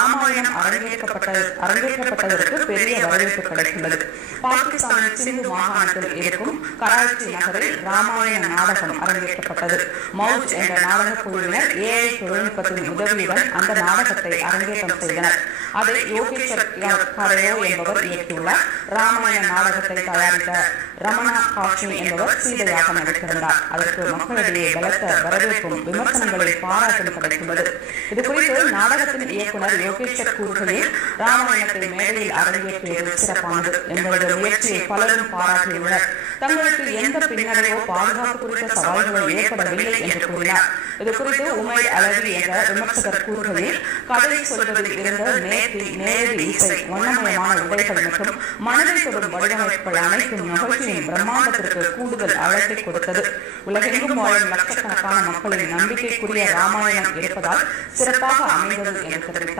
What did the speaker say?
ராமாயணம் அரங்கேற்றப்பட்டதற்கு பெரிய வரவேற்பு கிடைத்துள்ளது. பாகிஸ்தானின் சிந்து மாகாணத்தில் இருக்கும் கராச்சி நகரில் ராமாயண நாடகம் அரங்கேற்றப்பட்டது. மவுஜ் என்ற நாடக குழுவினர் AI தொழில்நுட்பத்தின் உதவியுடன் அந்த நாடகத்தை அரங்கேற்றம் செய்தனர். அதை யோகேஸ்வர் கரையோ என்பவர் இயக்கியுள்ளார். ராமாயண நாடகத்தை தயாரித்த ரமணா காஷ்மி என்பவர் சீதையாக நடித்திருந்தார். அதற்கு மக்களிடையே பலத்த வரவேற்பும் விமர்சனங்களில் பாராட்டும் கிடைத்துள்ளது. இதுகுறித்து நாடகத்தின் இயக்குநர் யோகேஸ்வர் கூறுகையில், ராமாயணத்தை மேடையில் அரங்கேற்றியது சிறப்பானது. எங்களது முயற்சியை பலரும் பாராட்டியுள்ளனர். தங்களுக்கு எந்த பின்னடைவோ பாதுகாப்பு குறித்த சவால்கள் ஏற்படவில்லை என்று கூறினார். இதுகுறித்து உமைர் அலவி என்ற விமர்சகர் கூறுகையில், கதை சொல்வதில் இருந்த நேரடி இசை, வண்ணமயமான உடைகள் மற்றும் மனதை தொடும் வடிவமைப்புகள் அனைத்தும் நிகழ்ச்சியின் பிரம்மாண்டத்திற்கு கூடுதல் அழகை கொடுத்தது. உலகெங்கும் வாழும் லட்சக்கணக்கான மக்களின் நம்பிக்கைக்குரிய ராமாயணம் இருப்பதால் சிறப்பாக அமைந்தது என்று தெரிவித்தார்.